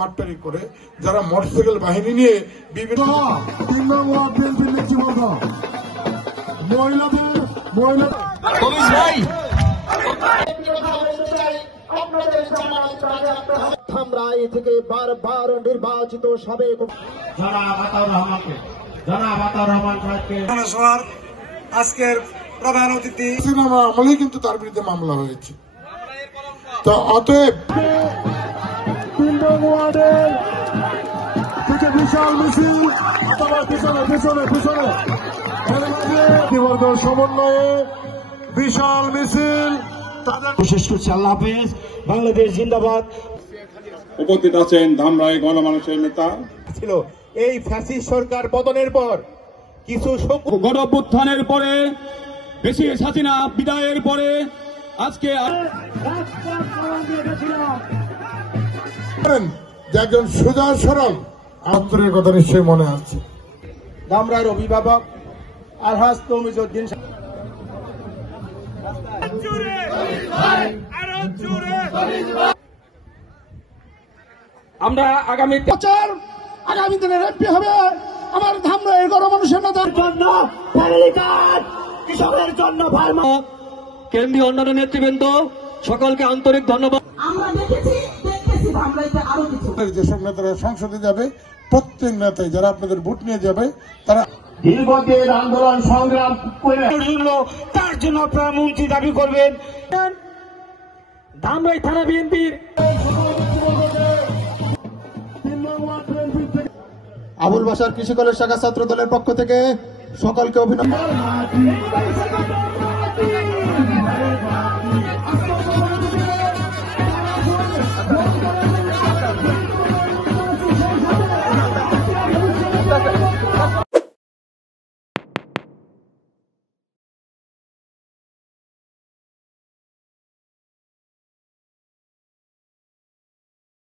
মারটারি করে যারা মোটরসাইকেল বাহিনী নিয়ে বিভিন্ন ধামরাই থেকে বারবার নির্বাচিত সাবেক আজকের প্রধান অতিথি সিনেমা আমলেই কিন্তু তার বিরুদ্ধে মামলা হয়েছে। তো অতএব বিশাল মিছিল সমন্বয়ে বিশাল মিছিল শেষ করছি। আল্লাহ হাফেজ। বাংলাদেশ জিন্দাবাদ। উপস্থিত আছেন ধামরাই গণমানুষের নেতা ছিল এই ফ্যাসিস্ট সরকার পতনের পর কিছু গণঅভ্যুত্থানের পরে বেশি হাসিনা বিদায়ের পরে আজকে যে একজন সোজা সরল আন্তরিক কথা নিশ্চয়ই মনে আছে। ধামরাইয়ের অভিভাবক আলহাজ তৌমিজউদ্দিন আমরা আগামী দিনের এমপি হবে আমার ধামরাইয়ের গণমানুষের নেতার জন্য, কৃষকের জন্য, কেন্দ্রীয় অন্যান্য নেতৃবৃন্দ সকলকে আন্তরিক ধন্যবাদ। আমরা দেখেছি ধামরাইতে আরো কিছু যেসব নেতারা সংসদে যাবে প্রত্যেক নেতাই যারা আপনাদের ভোট নিয়ে যাবে তারা দীর্ঘদিন আন্দোলন সংগ্রাম করে তার জন্য আপনারা মন্ত্রী দাবি করবেন। ধামরাই থানা বিএনপির আবুল বাশার কৃষি কলেজ শাখা ছাত্র দলের পক্ষ থেকে সকলকে অভিনন্দন।